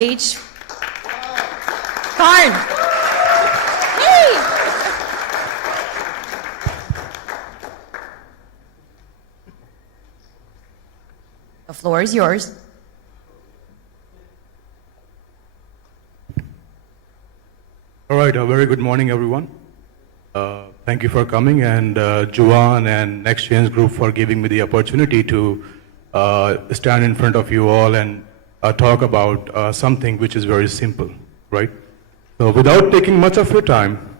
H. Karn. Hey. The floor is yours. All right, a very good morning, everyone. Thank you for coming, and Juan and NextGen's group for giving me the opportunity to stand in front of you all and talk about something which is very simple, right? So without taking much of your time,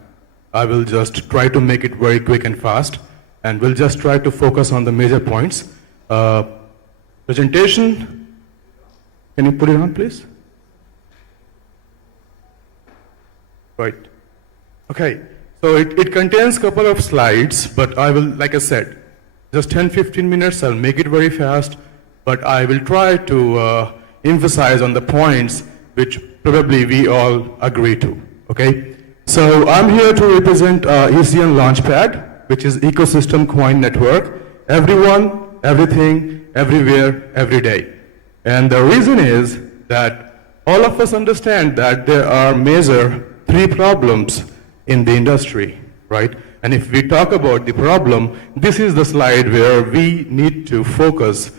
I will just try to make it very quick and fast, and we'll just try to focus on the major points. Presentation, can you put it on, please? Right. Okay. So it contains a couple of slides, but I will, like I said, just 10-15 minutes. I'll make it very fast, but I will try to emphasize on the points which probably we all agree to. Okay. So I'm here to represent ECN Launchpad, which is Ecosystem Coin Network. Everyone, everything, everywhere, every day. And the reason is that all of us understand that there are major three problems in the industry, right? And if we talk about the problem, this is the slide where we need to focus.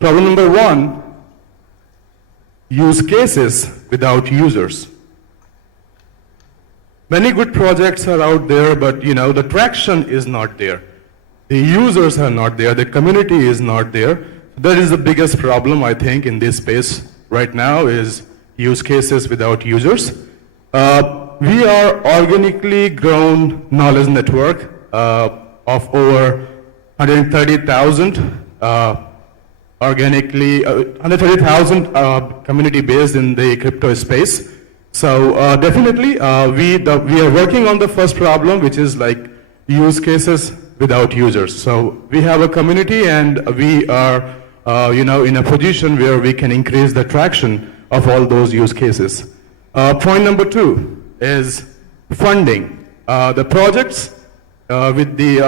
Problem number one, use cases without users. Many good projects are out there, but the traction is not there. The users are not there, the community is not there. That is the biggest problem, I think, in this space right now is use cases without users. We are organically grown knowledge network of over 130,000 community based in the crypto space. So definitely we are working on the first problem, which is like use cases without users. So we have a community, and we are in a position where we can increase the traction of all those use cases. Point number two is funding. The projects with the,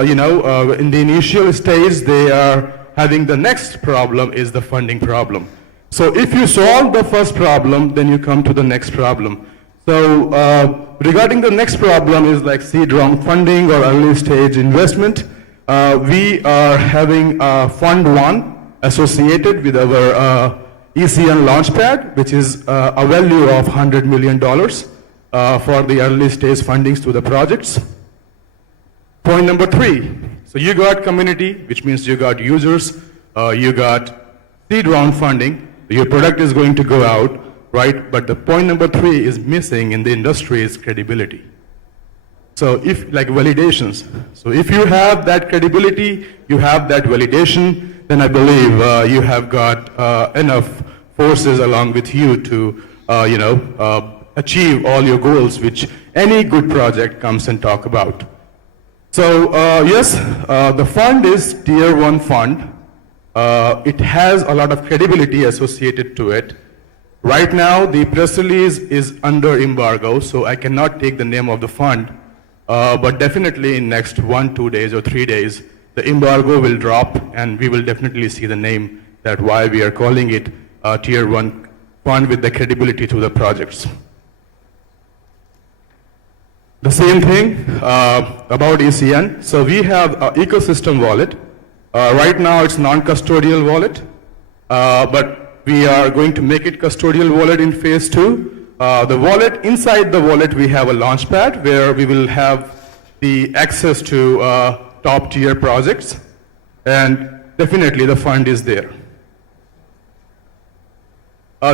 in the initial stage, they are having the next problem is the funding problem. So if you solve the first problem, then you come to the next problem. So regarding the next problem is like seed round funding or early stage investment. We are having Fund 1 associated with our ECN Launchpad, which is a value of $100 million. For the early stage fundings to the projects. Point number three, so you got community, which means you got users, you got seed round funding, your product is going to go out, right? But the point number three is missing in the industry is credibility. So if, like validations, so if you have that credibility, you have that validation, then I believe you have got enough forces along with you to, achieve all your goals, which any good project comes and talk about. So yes, the fund is tier 1 fund. It has a lot of credibility associated to it. Right now, the press release is under embargo, so I cannot take the name of the fund. But definitely in next 1-2 days or 3 days, the embargo will drop, and we will definitely see the name that why we are calling it tier 1 fund with the credibility to the projects. The same thing about ECN. So we have an ecosystem wallet. Right now it's non-custodial wallet, but we are going to make it custodial wallet in phase 2. The wallet, inside the wallet we have a launchpad where we will have the access to top tier projects, and definitely the fund is there.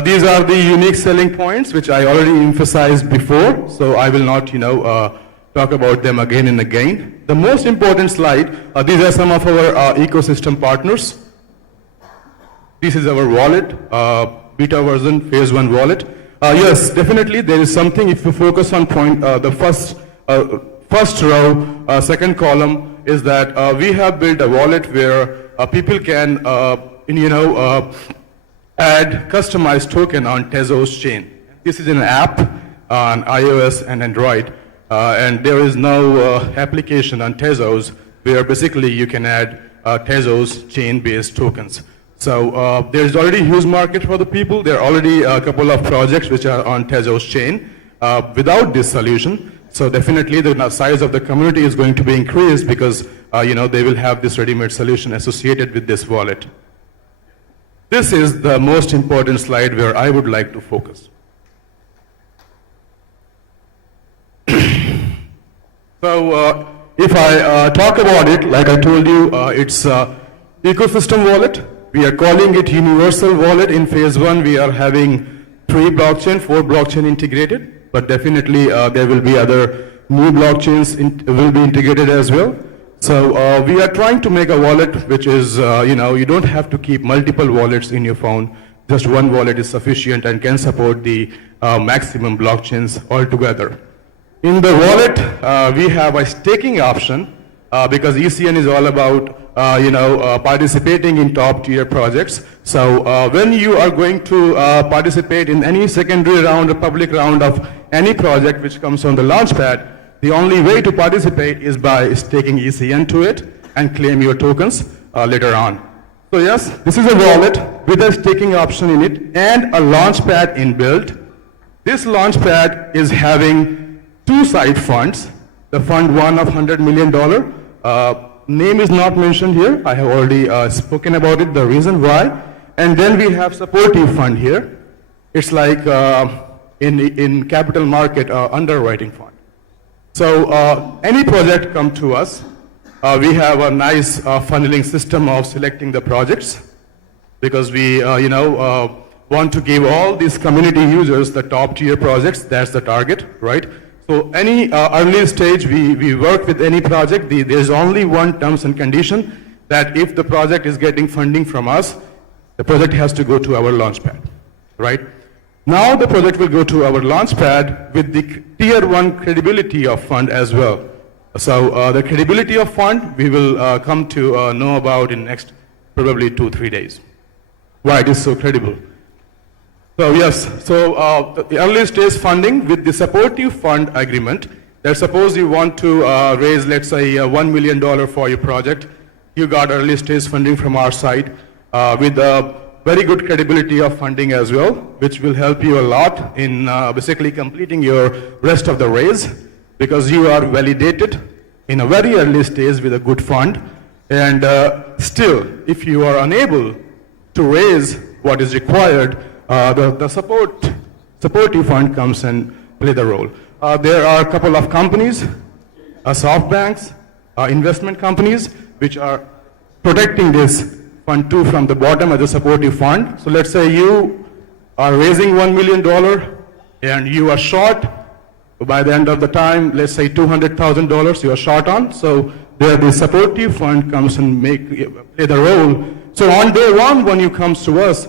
These are the unique selling points, which I already emphasized before, so I will not, talk about them again and again. The most important slide, these are some of our ecosystem partners. This is our wallet, beta version, phase 1 wallet. Yes, definitely there is something, if you focus on the first row, second column, is that we have built a wallet where people can, add customized token on Tezos chain. This is an app on iOS and Android, and there is no application on Tezos where basically you can add Tezos chain-based tokens. So there's already huge market for the people. There are already a couple of projects which are on Tezos chain without this solution. So definitely the size of the community is going to be increased because they will have this ready-made solution associated with this wallet. This is the most important slide where I would like to focus. So if I talk about it, like I told you, it's ecosystem wallet. We are calling it universal wallet. In phase 1, we are having 4 blockchain integrated, but definitely there will be other new blockchains will be integrated as well. So we are trying to make a wallet which is, you don't have to keep multiple wallets in your phone. Just one wallet is sufficient and can support the maximum blockchains altogether. In the wallet, we have a staking option because ECN is all about participating in top-tier projects. So when you are going to participate in any secondary round or public round of any project which comes on the launchpad, the only way to participate is by staking ECN to it and claim your tokens later on. So yes, this is a wallet with a staking option in it and a launchpad inbuilt. This launchpad is having 2 side funds. The fund 1 of $100 million. Name is not mentioned here. I have already spoken about it, the reason why. And then we have supportive fund here. It's like in capital market underwriting fund. So any project come to us, we have a nice funneling system of selecting the projects because we want to give all these community users the top tier projects. That's the target, right? So any early stage, we work with any project. There's only one terms and condition that if the project is getting funding from us, the project has to go to our launchpad, right? Now the project will go to our launchpad with the tier 1 credibility of fund as well. So the credibility of fund, we will come to know about in next probably 2-3 days. Why it is so credible. So yes, so the early stage funding with the supportive fund agreement, that suppose you want to raise, let's say, $1 million for your project, you got early stage funding from our side with a very good credibility of funding as well, which will help you a lot in basically completing your rest of the raise because you are validated in a very early stage with a good fund. And still, if you are unable to raise what is required, the supportive fund comes and play the role. There are a couple of companies, soft banks, investment companies, which are protecting this fund too from the bottom as a supportive fund. So let's say you are raising $1 million and you are short. By the end of the time, let's say $200,000 you are short on. So there the supportive fund comes and play the role. So on day 1, when you comes to us,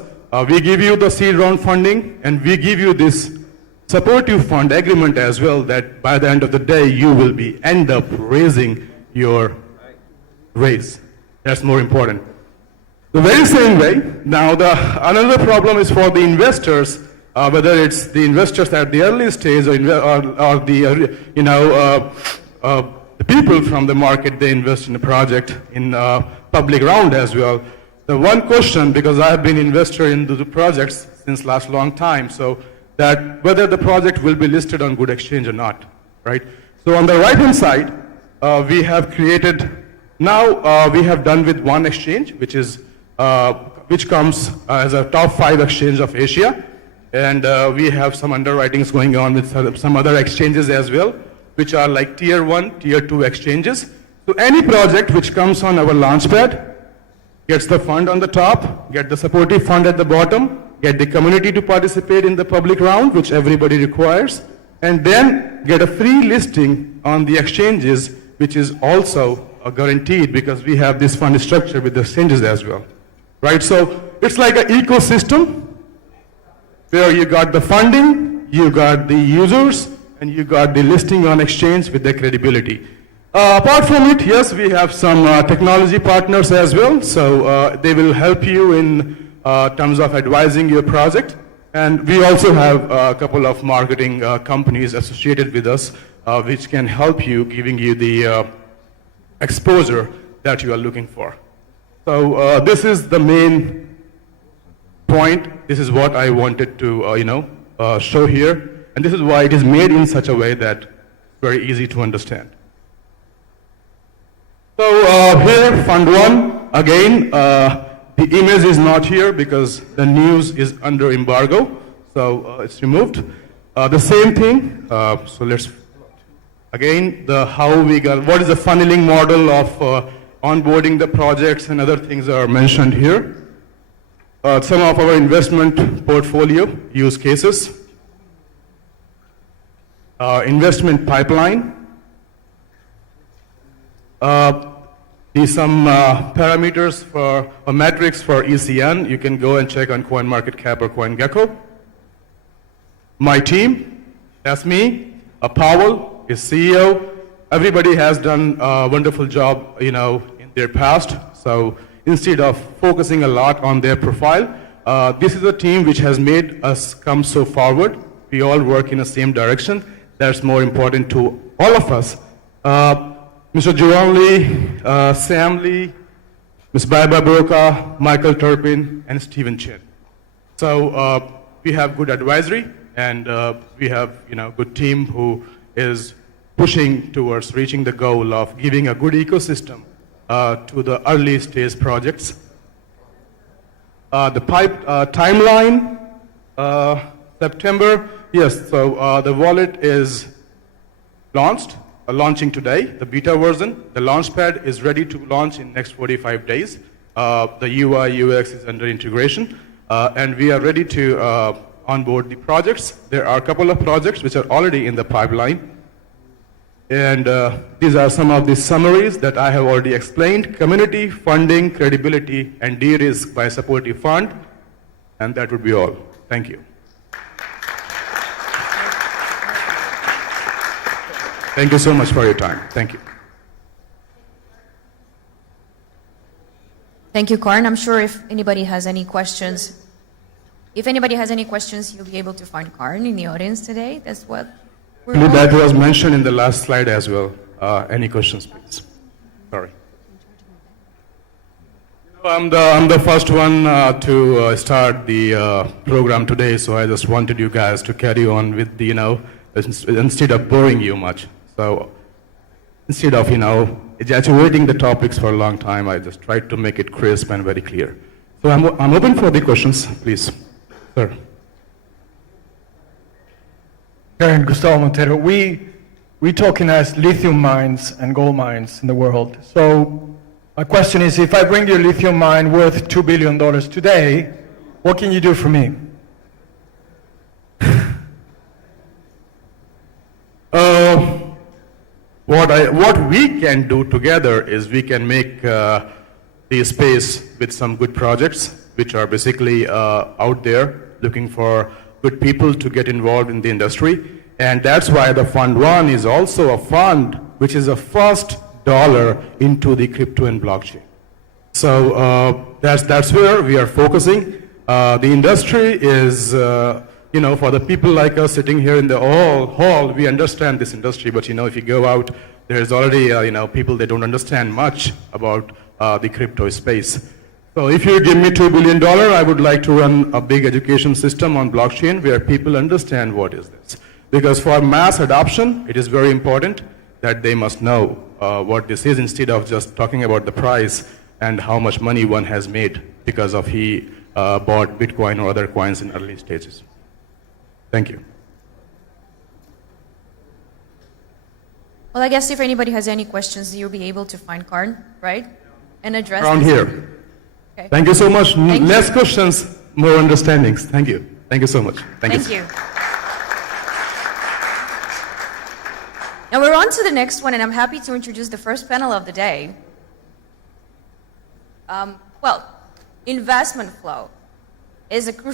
we give you the seed round funding and we give you this supportive fund agreement as well that by the end of the day you will end up raising your raise. That's more important. The very same way, now another problem is for the investors, whether it's the investors at the early stage or the people from the market, they invest in a project in public round as well. The one question, because I have been investor in the projects since last long time, so that whether the project will be listed on good exchange or not, right? So on the right hand side, we have created, now we have done with one exchange, which comes as a top 5 exchange of Asia. And we have some underwritings going on with some other exchanges as well, which are like tier 1, tier 2 exchanges. So any project which comes on our launchpad, gets the fund on the top, get the supportive fund at the bottom, get the community to participate in the public round, which everybody requires, and then get a free listing on the exchanges, which is also guaranteed because we have this fund structure with the exchanges as well, right? So it's like an ecosystem where you got the funding, you got the users, and you got the listing on exchange with the credibility. Apart from it, yes, we have some technology partners as well, so they will help you in terms of advising your project. And we also have a couple of marketing companies associated with us, which can help you, giving you the exposure that you are looking for. So this is the main point, this is what I wanted to, show here. And this is why it is made in such a way that it's very easy to understand. So here, Fund 1, again, the image is not here because the news is under embargo, so it's removed. The same thing, so let's, again, what is the funneling model of onboarding the projects and other things are mentioned here. Some of our investment portfolio use cases. Investment pipeline. Some parameters for a metrics for ECN. You can go and check on CoinMarketCap or CoinGecko. My team, that's me. Powell is CEO. Everybody has done a wonderful job, in their past. So instead of focusing a lot on their profile, this is a team which has made us come so forward. We all work in the same direction. That's more important to all of us. Mr. Joan Lee, Sam Lee, Ms. Baiba Broca, Michael Turpin, and Stephen Chin. So we have good advisory, and we have good team who is pushing towards reaching the goal of giving a good ecosystem to the early stage projects. The timeline, September, yes, so the wallet is launching today, the beta version. The launchpad is ready to launch in next 45 days. The UI, UX is under integration, and we are ready to onboard the projects. There are a couple of projects which are already in the pipeline. And these are some of the summaries that I have already explained. Community, funding, credibility, and de-risk by supportive fund. And that would be all. Thank you. Thank you so much for your time. Thank you. Thank you, Karn. I'm sure if anybody has any questions, you'll be able to find Karn in the audience today. That's what we're doing. That was mentioned in the last slide as well. Any questions, please? Sorry. I'm the first one to start the program today, so I just wanted you guys to carry on with the, instead of boring you much. So instead of, exaggerating the topics for a long time, I just tried to make it crisp and very clear. So I'm open for the questions, please. Sir. Karen, Gustavo Montero, we talking as lithium mines and gold mines in the world. So my question is, if I bring you a lithium mine worth $2 billion today, what can you do for me? What we can do together is we can make the space with some good projects, which are basically out there looking for good people to get involved in the industry. And that's why the Fund 1 is also a fund which is a first dollar into the crypto and blockchain. So that's where we are focusing. The industry is, for the people like us sitting here in the hall, we understand this industry, but if you go out, there's already, people that don't understand much about the crypto space. So if you give me $2 billion, I would like to run a big education system on blockchain where people understand what is this. Because for mass adoption, it is very important that they must know what this is instead of just talking about the price and how much money one has made because of he bought Bitcoin or other coins in early stages. Thank you. Well, I guess if anybody has any questions, you'll be able to find Karn, right? And address around this. here. Okay. Thank you so much. Thank Less you. questions, more understandings. Thank you. Thank you so much. Thank you. Now we're on to the next one, and I'm happy to introduce the first panel of the day. Investment flow is a crucial